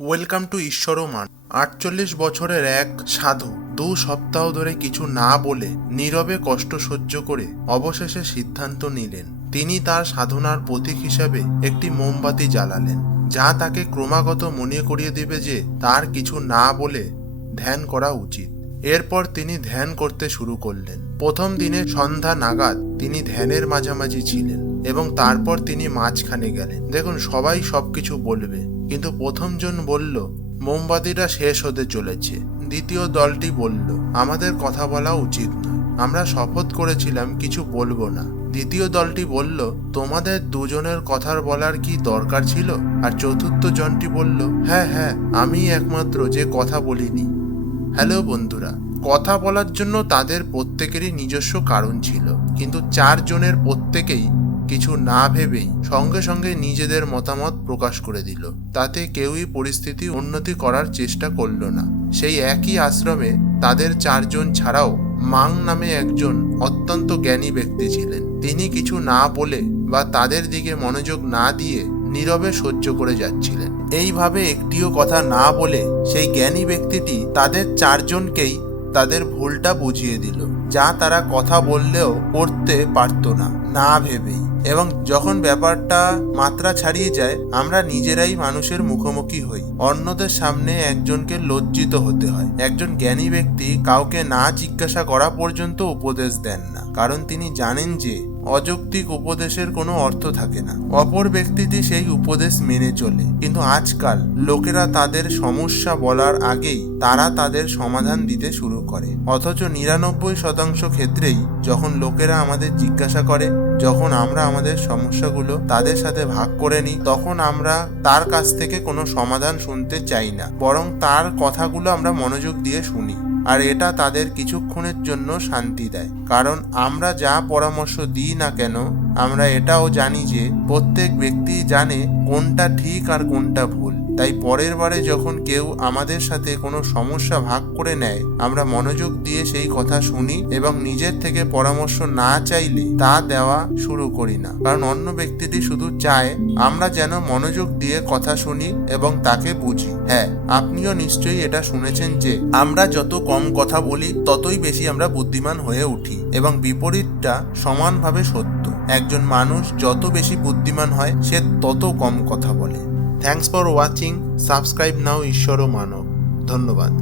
Welcome to ঈশ্বরমান। 48 বছরের এক সাধু 2 সপ্তাহ ধরে কিছু না বলে নীরবে কষ্ট সহ্য করে অবশেষে সিদ্ধান্ত নিলেন তিনি তার সাধনার প্রতীক হিসাবে একটি মোমবাতি জ্বালালেন, যা তাকে ক্রমাগত মনে করিয়ে দেবে যে তার কিছু না বলে ধ্যান করা উচিত। এরপর তিনি ধ্যান করতে শুরু করলেন। প্রথম দিনে সন্ধ্যা নাগাদ তিনি ধ্যানের মাঝামাঝি ছিলেন এবং তারপর তিনি মাঝখানে গেলেন। দেখুন, সবাই সবকিছু বলবে, কিন্তু প্রথমজন বলল মোমবাতিটা শেষ হতে চলেছে। দ্বিতীয় দলটি বলল আমাদের কথা বলা উচিত নয়, আমরা শপথ করেছিলাম কিছু বলবো না। দ্বিতীয় দলটি বলল তোমাদের দুজনের কথার বলার কি দরকার ছিল? আর চতুর্থ জনটি বলল হ্যাঁ, আমি একমাত্র যে কথা বলিনি। হ্যালো বন্ধুরা, কথা বলার জন্য তাদের প্রত্যেকেরই নিজস্ব কারণ ছিল, কিন্তু 4 জনের প্রত্যেকেই কিছু না ভেবেই সঙ্গে সঙ্গে নিজেদের মতামত প্রকাশ করে দিল। তাতে কেউই পরিস্থিতি উন্নতি করার চেষ্টা করল না। সেই একই আশ্রমে তাদের 4 জন ছাড়াও মাং নামে একজন অত্যন্ত জ্ঞানী ব্যক্তি ছিলেন। তিনি কিছু না বলে বা তাদের দিকে মনোযোগ না দিয়ে নীরবে সহ্য করে যাচ্ছিলেন। এইভাবে একটিও কথা না বলে সেই জ্ঞানী ব্যক্তিটি তাদের 4 জনকেই তাদের ভুলটা বুঝিয়ে দিল, যা তারা কথা বললেও করতে পারত না ভেবেই। এবং যখন ব্যাপারটা মাত্রা ছাড়িয়ে যায়, আমরা নিজেরাই মানুষের মুখোমুখি হই। অন্যদের সামনে একজনকে লজ্জিত হতে হয়। একজন জ্ঞানী ব্যক্তি কাউকে না জিজ্ঞাসা করা পর্যন্ত উপদেশ দেন না, কারণ তিনি জানেন যে অযৌক্তিক উপদেশের কোনো অর্থ থাকে না। অপর ব্যক্তিটি সেই উপদেশ মেনে চলে, কিন্তু আজকাল লোকেরা তাদের সমস্যা বলার আগেই তারা তাদের সমাধান দিতে শুরু করে। অথচ 99% ক্ষেত্রেই যখন লোকেরা আমাদের জিজ্ঞাসা করে, যখন আমরা আমাদের সমস্যাগুলো তাদের সাথে ভাগ করে নিই, তখন আমরা তার কাছ থেকে কোনো সমাধান শুনতে চাই না, বরং তার কথাগুলো আমরা মনোযোগ দিয়ে শুনি। আর এটা তাদের কিছুক্ষণের জন্য শান্তি দেয়, কারণ আমরা যা পরামর্শ দিই না কেন, আমরা এটাও জানি যে প্রত্যেক ব্যক্তি জানে কোনটা ঠিক আর কোনটা ভুল। তাই পরের বারে যখন কেউ আমাদের সাথে কোনো সমস্যা ভাগ করে নেয়, আমরা মনোযোগ দিয়ে সেই কথা শুনি এবং নিজের থেকে পরামর্শ না চাইলে তা দেওয়া শুরু করি না, কারণ অন্য ব্যক্তিটি শুধু চায় আমরা যেন মনোযোগ দিয়ে কথা শুনি এবং তাকে বুঝি। হ্যাঁ, আপনিও নিশ্চয়ই এটা শুনেছেন যে আমরা যত কম কথা বলি ততই বেশি আমরা বুদ্ধিমান হয়ে উঠি, এবং বিপরীতটা সমানভাবে সত্য। একজন মানুষ যত বেশি বুদ্ধিমান হয়, সে তত কম কথা বলে। Thanks for watching. সাবস্ক্রাইব নাও ঈশ্বর মানব। ধন্যবাদ।